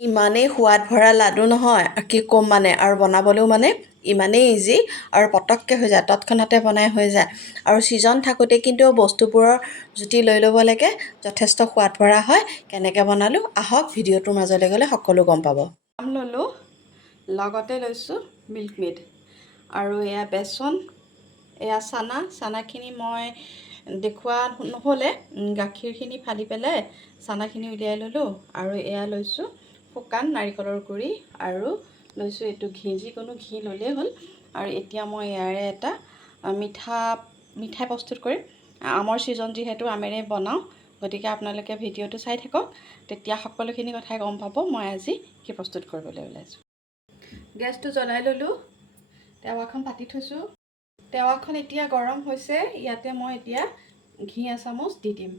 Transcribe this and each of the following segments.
ইমানেই সোৱাদ ভৰা লাডু নহয় কি ক'ম মানে আৰু বনাবলৈও মানে ইমানেই ইজি আৰু পটককৈ হৈ যায় তৎক্ষণাতে বনাই হৈ যায় আৰু ছিজন থাকোঁতে কিন্তু বস্তুবোৰৰ জুতি লৈ ল'ব লাগে যথেষ্ট সোৱাদ ভৰা হয় কেনেকৈ বনালোঁ আহক ভিডিঅ'টোৰ মাজলৈ গ'লে সকলো গম পাব আম ল'লোঁ লগতে লৈছোঁ মিল্ক মেড আৰু এয়া বেচন এয়া চানাখিনি মই দেখুওৱা নহ'লে গাখীৰখিনি ফালি পেলাই চানাখিনি উলিয়াই ল'লোঁ আৰু এয়া লৈছোঁ শুকান নাৰিকলৰ গুড়ি আৰু লৈছোঁ এইটো ঘি যিকোনো ঘি ল'লেই হ'ল আৰু এতিয়া মই ইয়াৰে এটা মিঠাই প্ৰস্তুত কৰিম আমৰ ছিজন যিহেতু আমেৰে বনাওঁ গতিকে আপোনালোকে ভিডিঅ'টো চাই থাকক তেতিয়া সকলোখিনি কথাই গম পাব মই আজি কি প্ৰস্তুত কৰিবলৈ ওলাইছোঁ গেছটো জ্বলাই ল'লোঁ টাৱাখন পাতি থৈছোঁ টাৱাখন এতিয়া গৰম হৈছে ইয়াতে মই এতিয়া ঘি এচামুচ দি দিম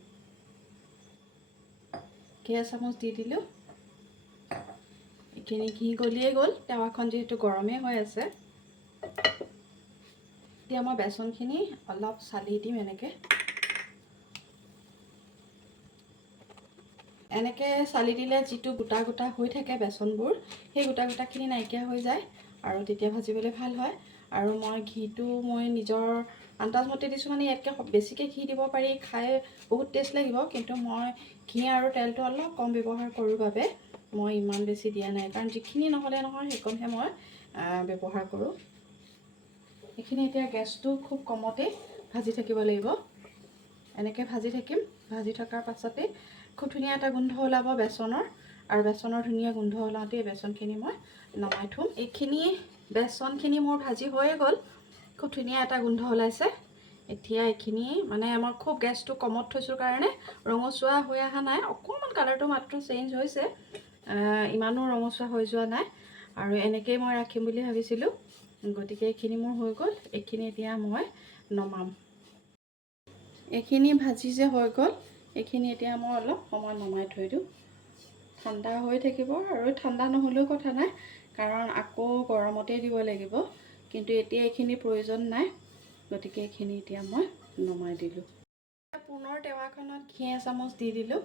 ঘি এচামুচ দি দিলোঁ এইখিনি ঘি গলিয়ে গ'ল টাৱাখন যিহেতু গৰমেই হৈ আছে এতিয়া মই বেচনখিনি অলপ চালি দিম এনেকৈ চালি দিলে যিটো গোটা গোটা হৈ থাকে বেচনবোৰ সেই গোটাখিনি নাইকিয়া হৈ যায় আৰু তেতিয়া ভাজিবলৈ ভাল হয় আৰু মই ঘিটো মই নিজৰ আন্দাজ মতে দিছোঁ মানে ইয়াতকৈ বেছিকৈ ঘি দিব পাৰি খাই বহুত টেষ্ট লাগিব কিন্তু মই ঘি আৰু তেলটো অলপ কম ব্যৱহাৰ কৰোঁ বাবে মই ইমান বেছি দিয়া নাই কাৰণ যিখিনি নহ'লে নহয় সেইকণহে মই ব্যৱহাৰ কৰোঁ এইখিনি এতিয়া গেছটো খুব কমতে ভাজি থাকিব লাগিব এনেকৈ ভাজি থাকিম ভাজি থকাৰ পাছতে খুব ধুনীয়া এটা গোন্ধ ওলাব বেচনৰ আৰু বেচনৰ ধুনীয়া গোন্ধ ওলাওঁতে বেচনখিনি মই নমাই থ'ম এইখিনি বেচনখিনি মোৰ ভাজি হৈয়ে গ'ল খুব ধুনীয়া এটা গোন্ধ ওলাইছে এতিয়া এইখিনি মানে মই খুব গেছটো কমত থৈছোঁ কাৰণে ৰঙচুৱা হৈ অহা নাই অকণমান কালাৰটো মাত্ৰ চেঞ্জ হৈছে ইমানো ৰঙচুৱা হৈ যোৱা নাই আৰু এনেকৈয়ে মই ৰাখিম বুলি ভাবিছিলোঁ গতিকে এইখিনি মোৰ হৈ গ'ল এইখিনি এতিয়া মই নমাম এইখিনি ভাজি যে হৈ গ'ল এইখিনি এতিয়া মই অলপ সময় নমাই থৈ দিওঁ ঠাণ্ডা হৈ থাকিব আৰু ঠাণ্ডা নহ'লেও কথা নাই কাৰণ আকৌ গৰমতেই দিব লাগিব কিন্তু এতিয়া এইখিনিৰ প্ৰয়োজন নাই গতিকে এইখিনি এতিয়া মই নমাই দিলোঁ পুনৰ টাৱাখনত ঘি এচামুচ দি দিলোঁ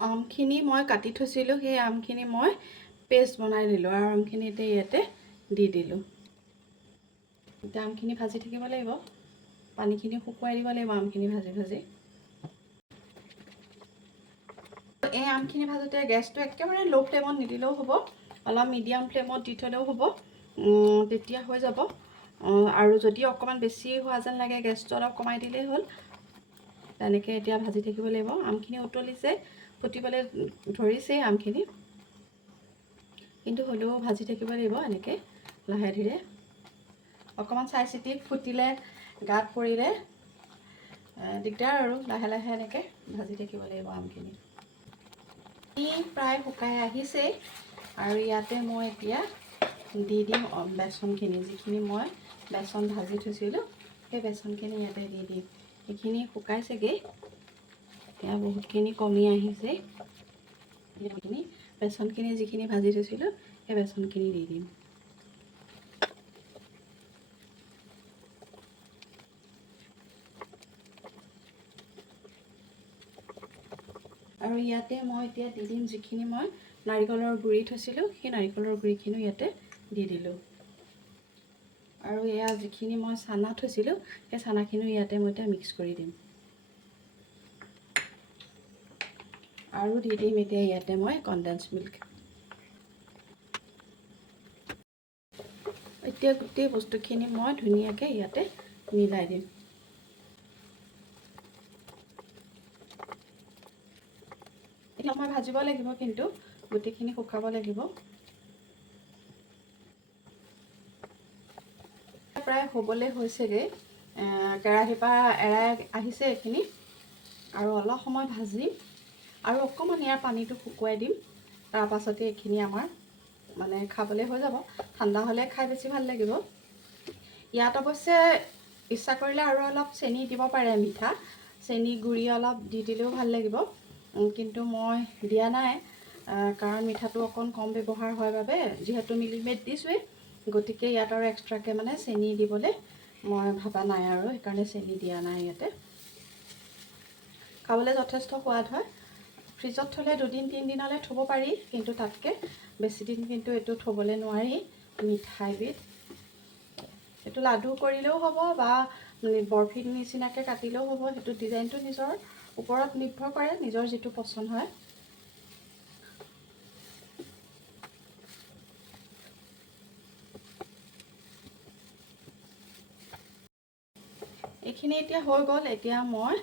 আমখিনি মই কাটি থৈছিলোঁ সেই আমখিনি মই পেষ্ট বনাই দিলোঁ আৰু আমখিনি এতিয়া ইয়াতে দি দিলোঁ এতিয়া আমখিনি ভাজি থাকিব লাগিব পানীখিনি শুকুৱাই দিব লাগিব আমখিনি ভাজি ভাজি এই আমখিনি ভাজোঁতে গেছটো একেবাৰে ল' ফ্লেমত নিদিলেও হ'ব অলপ মিডিয়াম ফ্লেমত দি থ'লেও হ'ব তেতিয়া হৈ যাব আৰু যদি অকণমান বেছি হোৱা যেন লাগে গেছটো অলপ কমাই দিলেই হ'ল তেনেকৈ এতিয়া ভাজি থাকিব লাগিব আমখিনি উতলিছে ফুটিবলৈ ধৰিছেই আমখিনি কিন্তু হ'লেও ভাজি থাকিব লাগিব এনেকৈ লাহে ধীৰে অকণমান চাই চিতি ফুটিলে গাত পৰিলে দিগদাৰ আৰু লাহে লাহে এনেকৈ ভাজি থাকিব লাগিব আমখিনি প্ৰায় শুকাই আহিছেই আৰু ইয়াতে মই এতিয়া দি দিম বেচনখিনি যিখিনি মই বেচন ভাজি থৈছিলোঁ সেই বেচনখিনি ইয়াতে দি দিম এইখিনি শুকাইছেগৈ এতিয়া বহুতখিনি কমি আহিছে বেচনখিনি যিখিনি ভাজি থৈছিলোঁ সেই বেচনখিনি দি দিম আৰু ইয়াতে মই এতিয়া দি দিম যিখিনি মই নাৰিকলৰ গুড়ি থৈছিলোঁ সেই নাৰিকলৰ গুড়িখিনিও ইয়াতে দি দিলোঁ আৰু এয়া যিখিনি মই চানা থৈছিলোঁ সেই চানাখিনিও ইয়াতে মই এতিয়া মিক্স কৰি দিম আৰু দি দিম এতিয়া ইয়াতে মই কনডেন্স মিল্ক এতিয়া গোটেই বস্তুখিনি মই ধুনীয়াকৈ ইয়াতে মিলাই দিম এতিয়া মই ভাজিব লাগিব কিন্তু গোটেইখিনি শুকাব লাগিব প্ৰায় হ'বলৈ হৈছেগৈ কেৰাহীৰ পৰা এৰাই আহিছে এইখিনি আৰু অলপ সময় ভাজিম আৰু অকণমান ইয়াৰ পানীটো শুকুৱাই দিম তাৰপাছতে এইখিনি আমাৰ মানে খাবলৈ হৈ যাব ঠাণ্ডা হ'লে খাই বেছি ভাল লাগিব ইয়াত অৱশ্যে ইচ্ছা কৰিলে আৰু অলপ চেনি দিব পাৰে মিঠা চেনি গুড়ি অলপ দি দিলেও ভাল লাগিব কিন্তু মই দিয়া নাই কাৰণ মিঠাটো অকণ কম ব্যৱহাৰ হয় বাবে যিহেতু মিল্ক মেড দিছোঁৱেই গতিকে ইয়াত আৰু এক্সট্ৰাকৈ মানে চেনি দিবলৈ মই ভবা নাই আৰু সেইকাৰণে চেনি দিয়া নাই ইয়াতে খাবলৈ যথেষ্ট সোৱাদ হয় ফ্ৰিজত থ'লে 2-3 দিনলৈ থ'ব পাৰি, কিন্তু তাতকৈ বেছি দিন কিন্তু এইটো থ'বলৈ নোৱাৰি। মিঠাইবিধ এইটো লাডু কৰিলেও হ'ব বা বৰফি নিচিনাকৈ কাটিলেও হ'ব। সেইটো ডিজাইনটো নিজৰ ওপৰত নিৰ্ভৰ কৰে, নিজৰ যিটো পচন্দ হয়। এইখিনি এতিয়া হৈ গ'ল। এতিয়া মই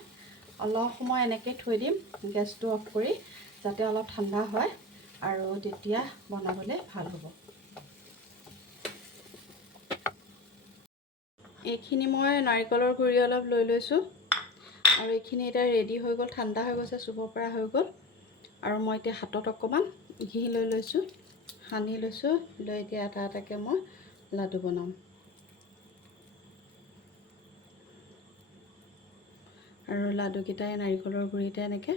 অলপ সময় এনেকৈ থৈ দিম, গেছটো অফ কৰি, যাতে অলপ ঠাণ্ডা হয় আৰু তেতিয়া বনাবলৈ ভাল হ'ব। এইখিনি মই নাৰিকলৰ গুৰি অলপ লৈ লৈছোঁ আৰু এইখিনি এতিয়া ৰেডি হৈ গ'ল, ঠাণ্ডা হৈ গৈছে, চুব পৰা হৈ গ'ল। আৰু মই এতিয়া হাতত অকণমান ঘি লৈ লৈছোঁ, সানি লৈছোঁ, লৈ এতিয়া এটা এটাকৈ মই লাডু বনাম। আৰু লাডুকেইটাই নাৰিকলৰ গুৰিতে এনেকৈ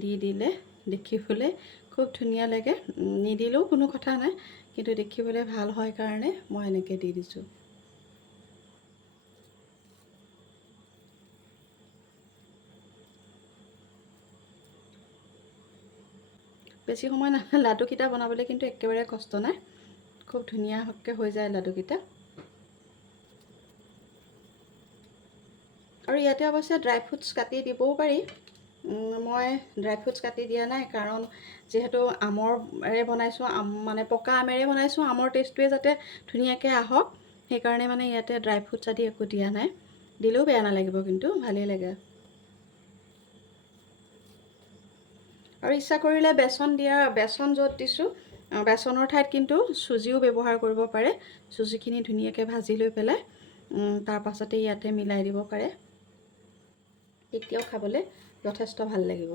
দি দিলে দেখিবলৈ খুব ধুনীয়া লাগে। নিদিলেও কোনো কথা নাই, কিন্তু দেখিবলৈ ভাল হয় কাৰণে মই এনেকৈ দি দিছোঁ। বেছি সময় লাডুকেইটা বনাবলৈ কিন্তু একেবাৰে কষ্ট নাই, খুব ধুনীয়াকৈ হৈ যায় লাডুকেইটা। আৰু ইয়াতে অৱশ্যে ড্ৰাই ফ্ৰুটছ কাটি দিবও পাৰি। মই ড্ৰাই ফ্ৰুটছ কাটি দিয়া নাই, কাৰণ যিহেতু আমৰে বনাইছোঁ, মানে পকা আমেৰে বনাইছোঁ, আমৰ টেষ্টটোৱে যাতে ধুনীয়াকৈ আহক, সেইকাৰণে মানে ইয়াতে ড্ৰাই ফ্ৰুটছ আদি একো দিয়া নাই। দিলেও বেয়া নালাগিব, কিন্তু ভালেই লাগে। আৰু ইচ্ছা কৰিলে বেচন য'ত দিছোঁ, বেচনৰ ঠাইত কিন্তু চুজিও ব্যৱহাৰ কৰিব পাৰে। চুজিখিনি ধুনীয়াকৈ ভাজি লৈ পেলাই তাৰ পাছতে ইয়াতে মিলাই দিব পাৰে, তেতিয়াও খাবলৈ যথেষ্ট ভাল লাগিব।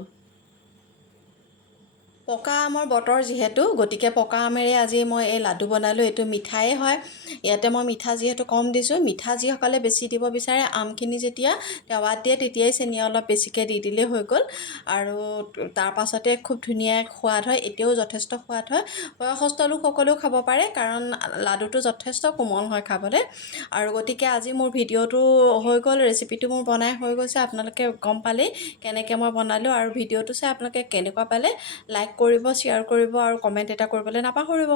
পকা আমৰ বতৰ যিহেতু, গতিকে পকা আমেৰে আজি মই এই লাডু বনালোঁ। এইটো মিঠায়ে হয়। ইয়াতে মই মিঠা যিহেতু কম দিছোঁ, মিঠা যিসকলে বেছি দিব বিচাৰে, আমখিনি যেতিয়া টেৱাত দিয়ে তেতিয়াই চেনি অলপ বেছিকৈ দি দিলেই হৈ গ'ল। আৰু তাৰ পাছতে খুব ধুনীয়া সোৱাদ হয়, এতিয়াও যথেষ্ট সোৱাদ হয়। বয়সস্থ লোকসকলেও খাব পাৰে, কাৰণ লাডুটো যথেষ্ট কোমল হয় খাবলৈ। আৰু গতিকে আজি মোৰ ভিডিঅ'টো হৈ গ'ল, ৰেচিপিটো মোৰ বনাই হৈ গৈছে। আপোনালোকে গম পালেই কেনেকৈ মই বনালোঁ। আৰু ভিডিঅ'টো চাই আপোনালোকে কেনেকুৱা পালে লাইক কৰিব, শ্বেয়াৰ কৰিব আৰু কমেণ্ট এটা কৰিবলৈ নাপাহৰিব।